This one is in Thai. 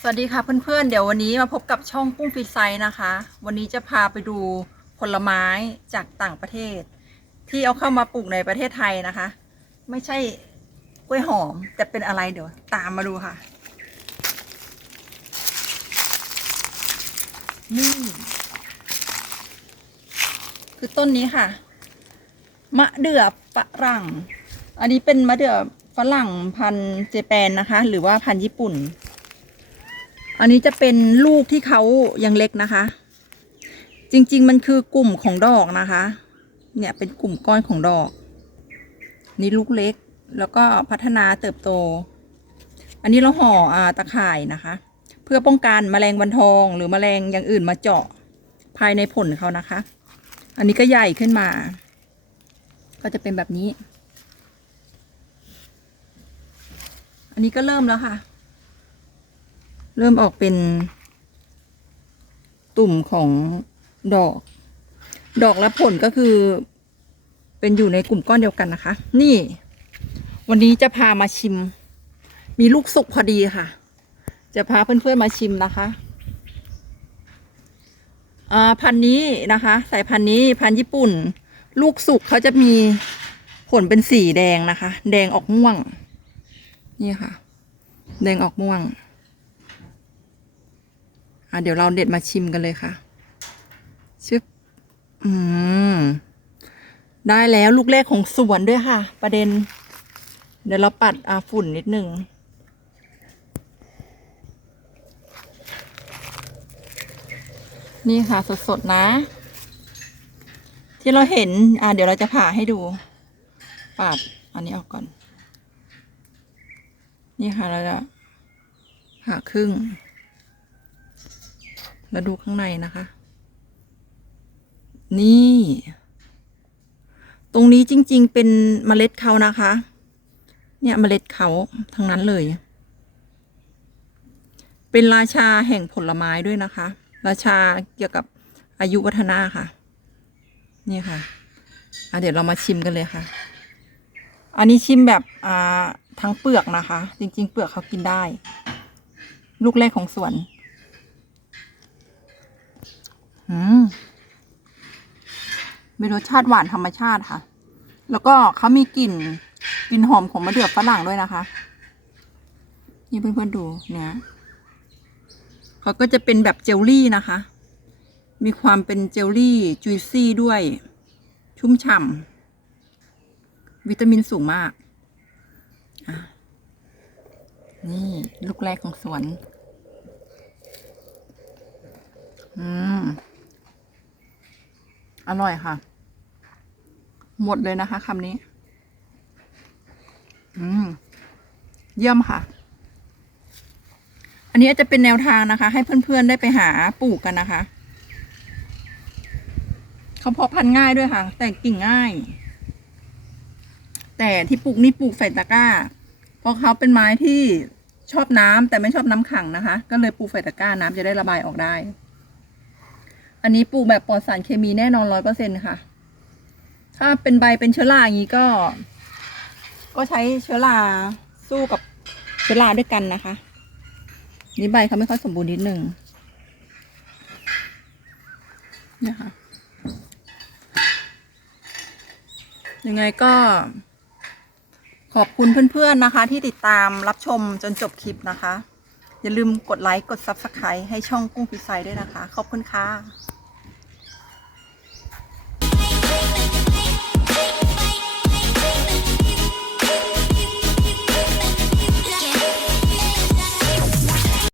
สวัสดีค่ะเพื่อนๆ เดี๋ยววันนี้มาพบกับช่องกุ้งฟีไซด์นะคะ วันนี้จะพาไปดูผลไม้จากต่างประเทศ ที่เอาเข้ามาปลูกในประเทศไทยนะคะ ไม่ใช่กล้วยหอม แต่เป็นอะไรเดี๋ยว ตามมาดูค่ะ นี่ คือต้นนี้ค่ะ มะเดื่อฝรั่ง อันนี้เป็นมะเดื่อฝรั่งพันธุ์เจแปนนะคะ หรือว่าพันธุ์ญี่ปุ่น อันนี้จะเป็นลูกที่เขายังเล็กนะคะ จริง ๆ มันคือกลุ่มของดอกนะคะ เนี่ยเป็นกลุ่มก้อนของดอก นี่ลูกเล็ก แล้วก็พัฒนาเติบโต อันนี้เราห่ออาตะข่ายนะคะ เพื่อป้องกันแมลงวันทองหรือแมลงอย่างอื่นมาเจาะภายในผลเขานะคะ อันนี้ก็ใหญ่ขึ้นมา ก็จะเป็นแบบนี้ อันนี้ก็เริ่มแล้วค่ะ เริ่มออกเป็น ตุ่มของดอก ดอกและผลก็คือ เป็นอยู่ในกลุ่มก้อนเดียวกันนะคะ นี่ วันนี้จะพามาชิม มีลูกสุกพอดีค่ะ จะพาเพื่อนๆมาชิมนะคะอ่าพันธุ์นี้นะคะ สายพันธุ์นี้พันธุ์ญี่ปุ่น ลูกสุกเขาจะมีผลเป็นสีแดงนะคะ แดงออกม่วง นี่ค่ะ แดงออกม่วง อะเดี๋ยวเราเด็ดมาชิมกันเลยค่ะชึบอืม ได้แล้วลูกแรกของสวนด้วยค่ะ ประเด็น เดี๋ยวเราปัดอาฝุ่นนิดนึงนี่ค่ะสดๆนะ ที่เราเห็น อะเดี๋ยวเราจะผ่าให้ดูปาดอันนี้ออกก่อน นี่ค่ะเราจะผ่าครึ่ง แล้วดูข้างในนะคะ นี่ ตรงนี้จริง ๆ เป็นเมล็ดเขานะคะ เนี่ยเมล็ดเขาทั้งนั้นเลย เป็นราชาแห่งผลไม้ด้วยนะคะ ราชาเกี่ยวกับอายุวัฒนะค่ะ นี่ค่ะอะเดี๋ยวเรามาชิมกันเลยค่ะ อันนี้ชิมแบบอ่าทั้งเปลือกนะคะ จริง ๆ เปลือกเขากินได้ ลูกแรกของสวน อืมมีรสชาติหวานธรรมชาติค่ะ แล้วก็เขามีกลิ่นกลิ่นหอมของมะเดื่อฝรั่งด้วยนะคะ นี่เพื่อนๆดูเนี่ยเขาก็จะเป็นแบบเจลลี่นะคะ มีความเป็นเจลลี่จุยซี่ด้วย ชุ่มฉ่ำวิตามินสูงมาก นี่ ลูกแรกของสวน อืม อร่อยค่ะ หมดเลยนะคะคำนี้ อืม เยี่ยมค่ะ อันนี้จะเป็นแนวทางนะคะ ให้เพื่อนๆได้ไปหาปลูกกันนะคะ เขาเพาะพันธุ์ง่ายด้วยค่ะ แต่กิ่งง่าย แต่ที่ปลูกนี่ปลูกใส่ตะกร้า เพราะเขาเป็นไม้ที่ชอบน้ำแต่ไม่ชอบน้ำขังนะคะ ก็เลยปลูกใส่ตะกร้าน้ำจะได้ระบายออกได้ อันนี้ปลูกแบบปลอดสารเคมีแน่นอนร้อยเปอร์เซ็นค่ะ ถ้าเป็นใบเป็นเชื้อราอย่างนี้ก็ ก็ใช้เชื้อราสู้กับเชื้อราด้วยกันนะคะ นี่ใบเขาไม่ค่อยสมบูรณ์นิดนึงนี่ค่ะยังไงก็ขอบคุณเพื่อนๆนะคะ ที่ติดตามรับชมจนจบคลิปนะคะ อย่าลืมกดไลค์ กด Subscribe ให้ช่องกุ้งพิซไซด้วยนะคะ ขอบคุณค่ะ